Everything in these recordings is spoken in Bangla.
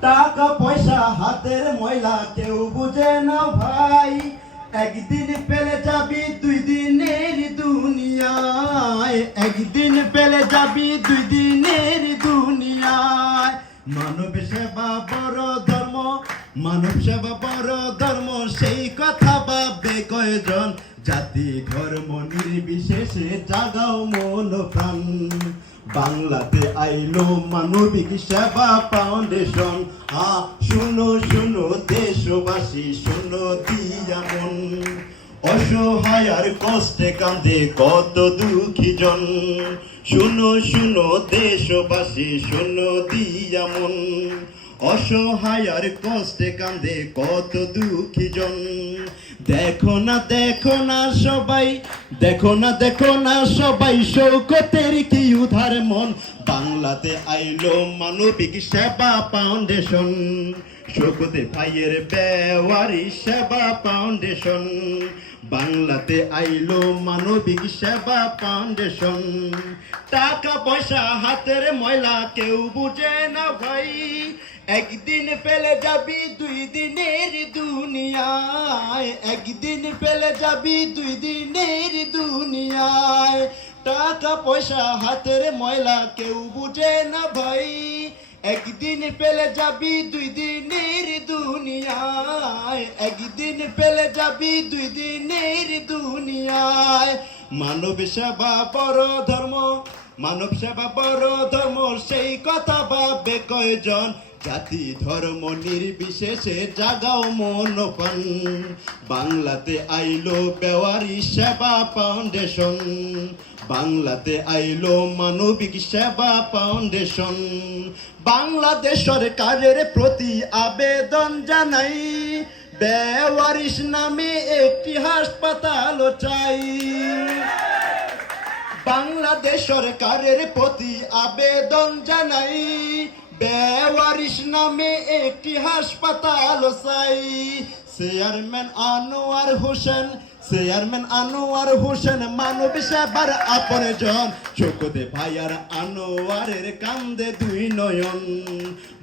টাকা পয়সা হাতের ময়লা কেউ বুঝে না ভাই। একদিন পেলে যাবি দুই দিনের দুনিয়ায়। একদিন পেলে যাবি দুই দিনের দুনিয়ায়। মানব সেবা বড় ধর্ম, মানব সেবা বড় ধর্ম, সেই কথা ভাববে কয়জন? জাতি ধর্ম নির্বিশেষে জাগাও মন প্রাণ। বাংলাতে আইলো মানবিক সেবা ফাউন্ডেশন আ, শুনো শুনো, দেশবাসী, শুনো, দিয়া মন। অসহায় আর কষ্টে কান্দে কত দুঃখী জন। শুনো শুনো, দেশবাসী, শুনো, দিয়া অসহায় আর কষ্টে কান্দে, কত দুঃখী জন। দেখো না দেখো না সবাই, দেখো না দেখো না সবাই, শৌকতের কি উধার মন। বাংলাতে আইলো মানবিক সেবা ফাউন্ডেশন, শৌকতে ভাইয়ের বেওয়ারি সেবা ফাউন্ডেশন। বাংলাতে আইলো মানবিক সেবা ফাউন্ডেশন। টাকা পয়সা হাতের ময়লা কেউ বুঝে না ভাই একদিন ফেলে যাবি দুই দিনের দুনিয়ায়। একদিন ফেলে যাবি দুই দিনের দুনিয়ায়। টাকা পয়সা হাতের ময়লা কেউ বুঝে না ভাই। একদিন পেলে যাবি দুই দিনের দুনিয়ায়। একদিন পেলে যাবি দুই দিনের দুনিয়ায়। মানব সেবা বড় ধর্ম মানব সেবা বড় ধর্ম, সেই কথা ভাবে কয়জন? জাতি, ধর্ম নির্বিশেষে জাগাও মন বাংলাতে আইলো বেওয়ারি সেবা ফাউন্ডেশন। বাংলাতে আইলো মানবিক সেবা ফাউন্ডেশন। বাংলাদেশ সরকারের প্রতি আবেদন জানাই, বেওয়ারিশ নামে একটি হাসপাতাল চাই। বাংলাদেশ সরকারের প্রতি আবেদন জানাই। বেওয়ারিশ নামে একটি হাসপাতাল চাই। চেয়ারম্যান আনোয়ার হোসেন, চেয়ারম্যান আনোয়ার হোসেন মানব সেবার আপন জন। চোখতে ভাইয়ার আনোয়ারের কান্দে দুই নয়ন।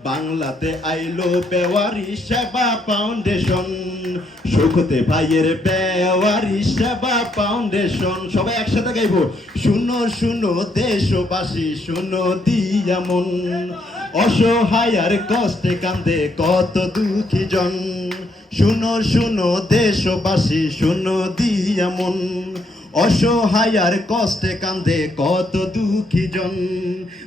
বাংলাতে আইলো বেওয়ারি সেবা ফাউন্ডেশন। সুখতে ভাইয়ের বেওয়ারি সেবা ফাউন্ডেশন। সবাই একসাথে গাইবো। শুনো শুনো দেশবাসী, শুনো দিয়া মন অসহায় আর কষ্টে কান্দে, কত দুঃখী জন। শুনো শুনো দেশবাসী, শুনো দিয়া মন। অসহায় আর কষ্টে কান্দে, কত দুঃখী জন।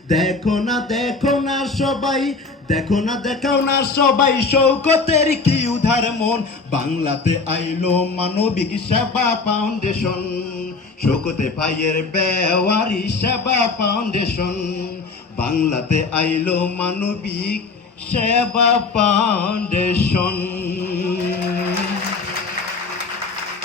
দেখো না দেখো না সবাই, দেখো না দেখো না সবাই, শৌকতের কি উধার মন। বাংলাতে আইলো মানবিক সেবা ফাউন্ডেশন। শৌকতে ভাইয়ের বেওয়ারি সেবা ফাউন্ডেশন। বাংলাতে আইলো মানবিক সেবা ফাউন্ডেশন